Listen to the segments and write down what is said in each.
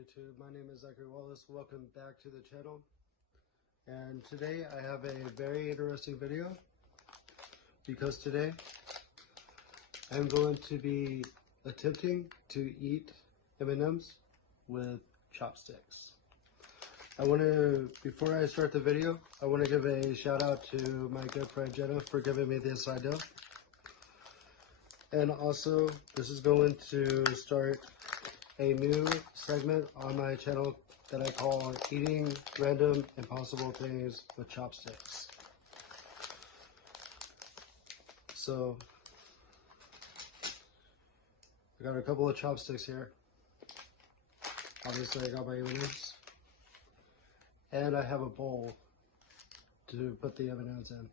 YouTube. My name is Zachary Wallace. Welcome back to the channel. And today I have a very interesting video because today I'm going to be attempting to eat M&Ms with chopsticks. Before I start the video, I want to give a shout out to my good friend Jenna for giving me this idea. And also, this is going to start a new segment on my channel that I call Eating Random Impossible Things with Chopsticks. So, I got a couple of chopsticks here. Obviously, I got my M&Ms. And I have a bowl to put the M&Ms in.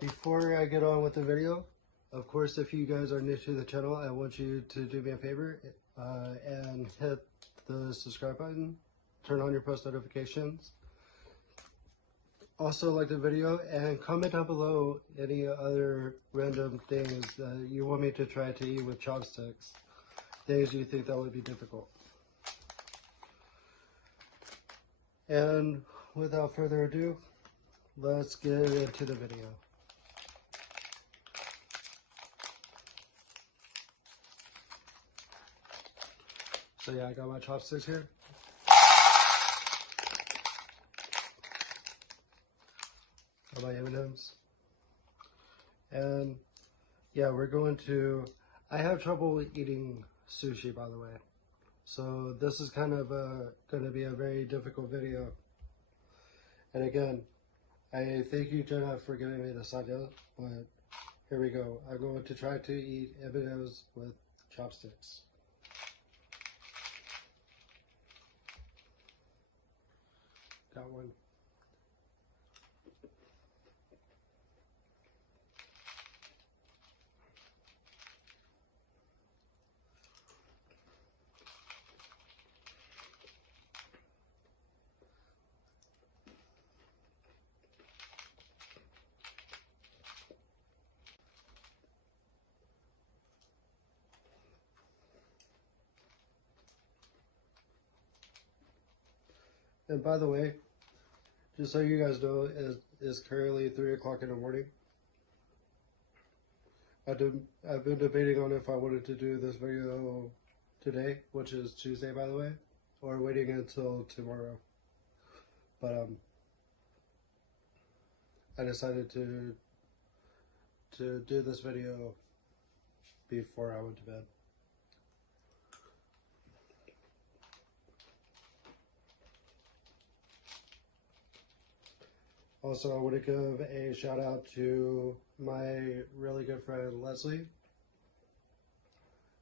Before I get on with the video, of course, if you guys are new to the channel, I want you to do me a favor and hit the subscribe button, turn on your post notifications. Also like the video and comment down below any other random things that you want me to try to eat with chopsticks, things you think that would be difficult. And without further ado, let's get into the video. So yeah, I got my chopsticks here. Got my M&Ms. And yeah, I have trouble eating sushi, by the way. So this is kind of going to be a very difficult video. And again, I thank you, Jenna, for giving me this idea, but here we go. I'm going to try to eat M&Ms with chopsticks. Got one. And by the way, just so you guys know, it's currently 3 o'clock in the morning. I've been debating on if I wanted to do this video today, which is Tuesday, by the way, or waiting until tomorrow. But I decided to do this video before I went to bed. Also, I want to give a shout out to my really good friend Leslie,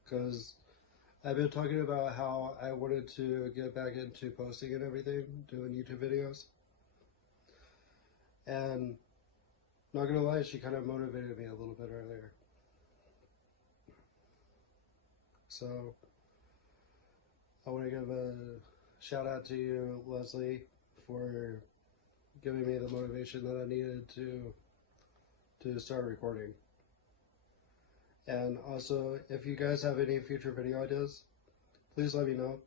because I've been talking about how I wanted to get back into posting and everything, doing YouTube videos. And not gonna lie, she kind of motivated me a little bit earlier. So I want to give a shout out to you, Leslie, for giving me the motivation that I needed to start recording. And also, if you guys have any future video ideas, please let me know,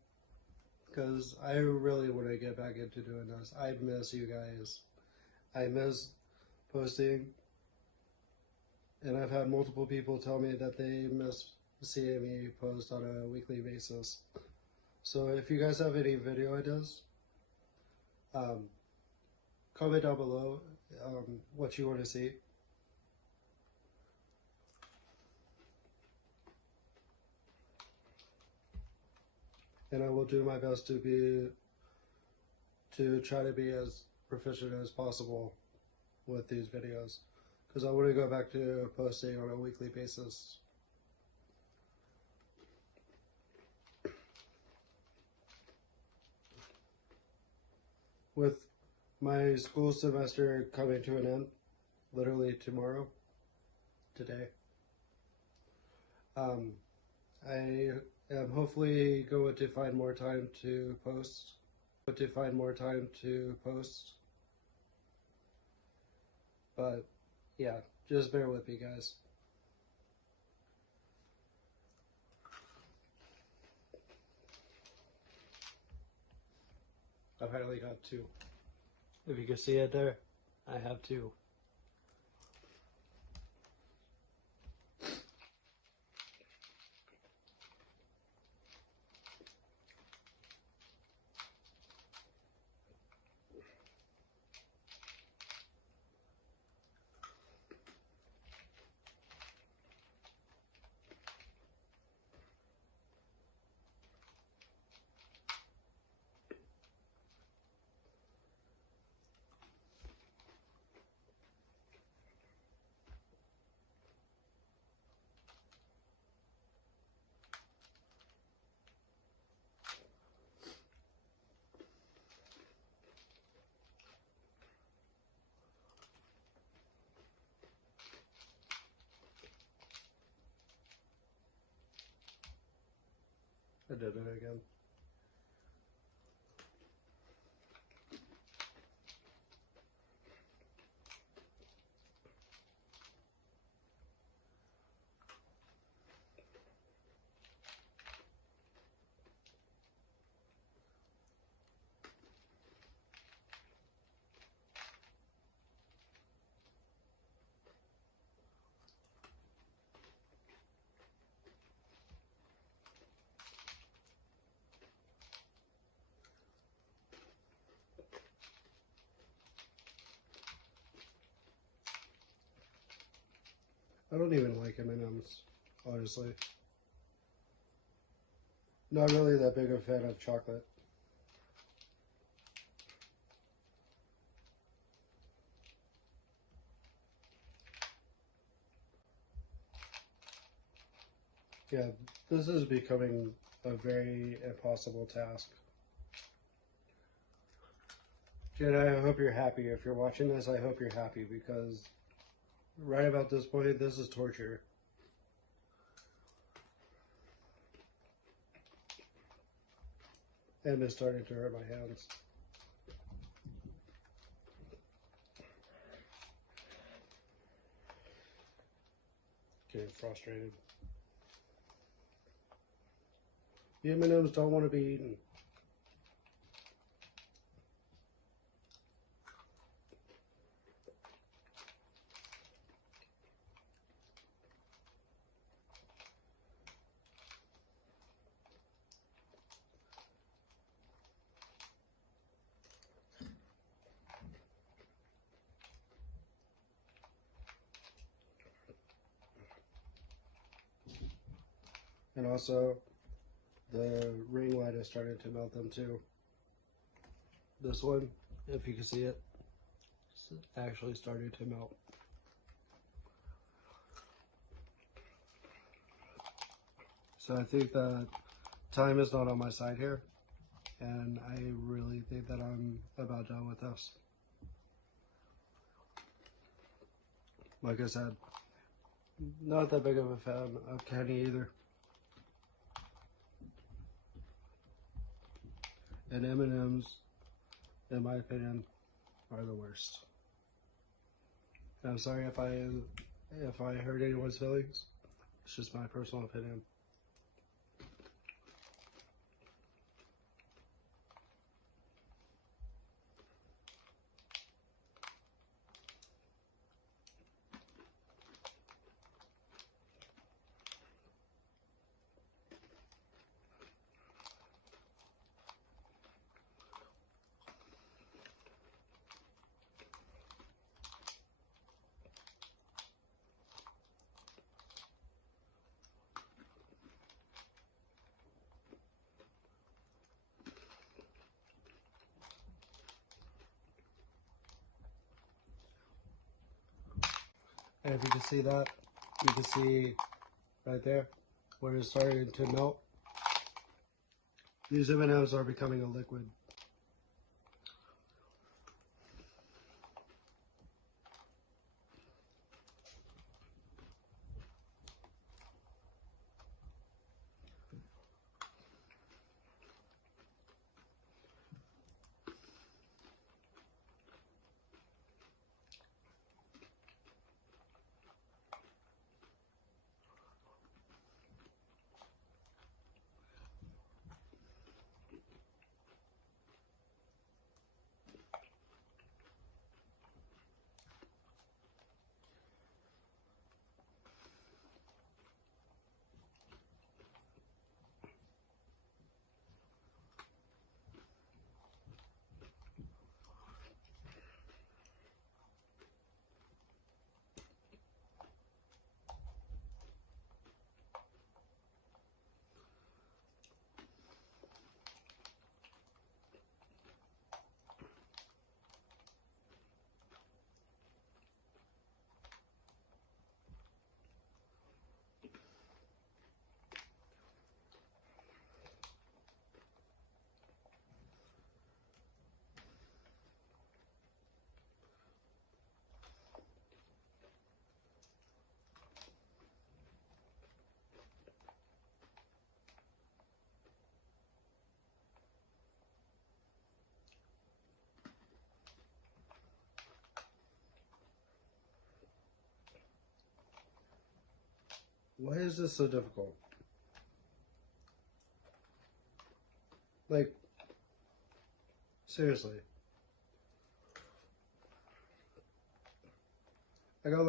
because I really want to get back into doing this. I miss you guys. I miss posting, and I've had multiple people tell me that they miss seeing me post on a weekly basis. So if you guys have any video ideas, comment down below what you want to see. And I will do my best to try to be as proficient as possible with these videos, because I want to go back to posting on a weekly basis. With my school semester coming to an end, literally tomorrow, today, I am hopefully going to find more time to post. But yeah, just bear with me, guys. I finally got two. If you can see it there, I have two. I did it again. I don't even like M&Ms, honestly. Not really that big a fan of chocolate. Yeah, this is becoming a very impossible task. Jen, I hope you're happy. If you're watching this, I hope you're happy because right about this point, this is torture. And it's starting to hurt my hands. Getting frustrated. The M&Ms don't want to be eaten. And also, the ring light is starting to melt them too. This one, if you can see it, it's actually starting to melt. So I think that time is not on my side here, and I really think that I'm about done with this. Like I said, not that big of a fan of candy either. And M&Ms, in my opinion, are the worst. I'm sorry if I hurt anyone's feelings. It's just my personal opinion. And if you can see that, you can see right there where it's starting to melt. These M&Ms are becoming a liquid. Why is this so difficult? Like, seriously. I got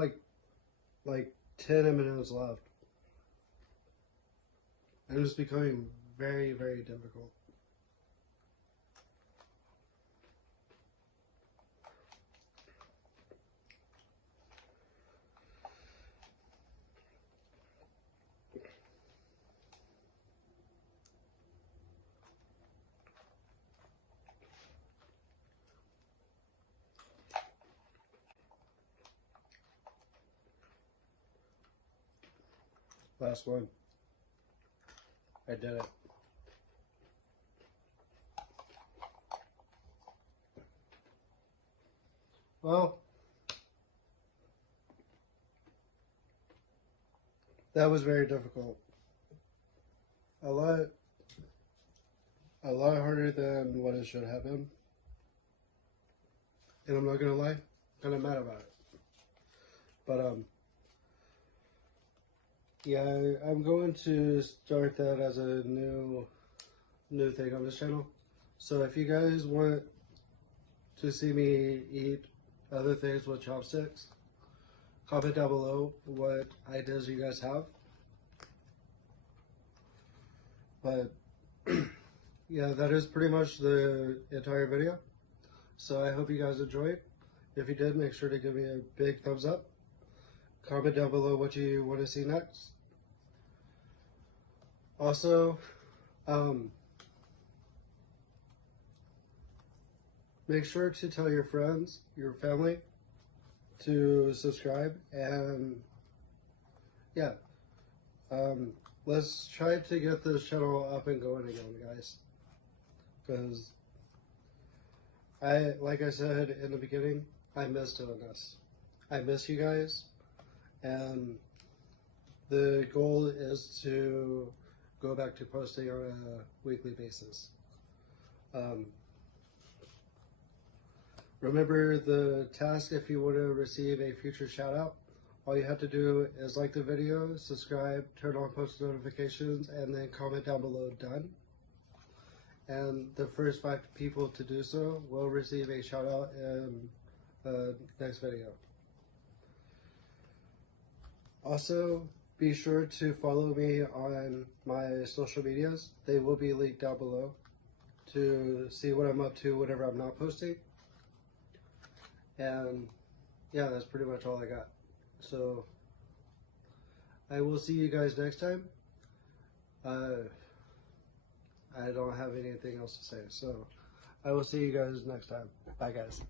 like 10 M&Ms left. And it's becoming very, very difficult. Last one. I did it. Well, that was very difficult. A lot harder than what it should have been. And I'm not gonna lie, kind of mad about it. But yeah, I'm going to start that as a new thing on this channel. So if you guys want to see me eat other things with chopsticks, comment down below what ideas you guys have. But yeah, that is pretty much the entire video. So I hope you guys enjoyed. If you did, make sure to give me a big thumbs up. Comment down below what you want to see next. Also, make sure to tell your friends, your family, to subscribe, and yeah, let's try to get this channel up and going again, guys, because like I said in the beginning, I miss doing this. I miss you guys, and the goal is to go back to posting on a weekly basis. Remember the task if you want to receive a future shout out. All you have to do is like the video, subscribe, turn on post notifications, and then comment down below done. And the first 5 people to do so will receive a shout out in the next video. Also, be sure to follow me on my social medias. They will be linked down below to see what I'm up to whenever I'm not posting. And yeah, that's pretty much all I got. So I will see you guys next time. I don't have anything else to say, so I will see you guys next time. Bye, guys.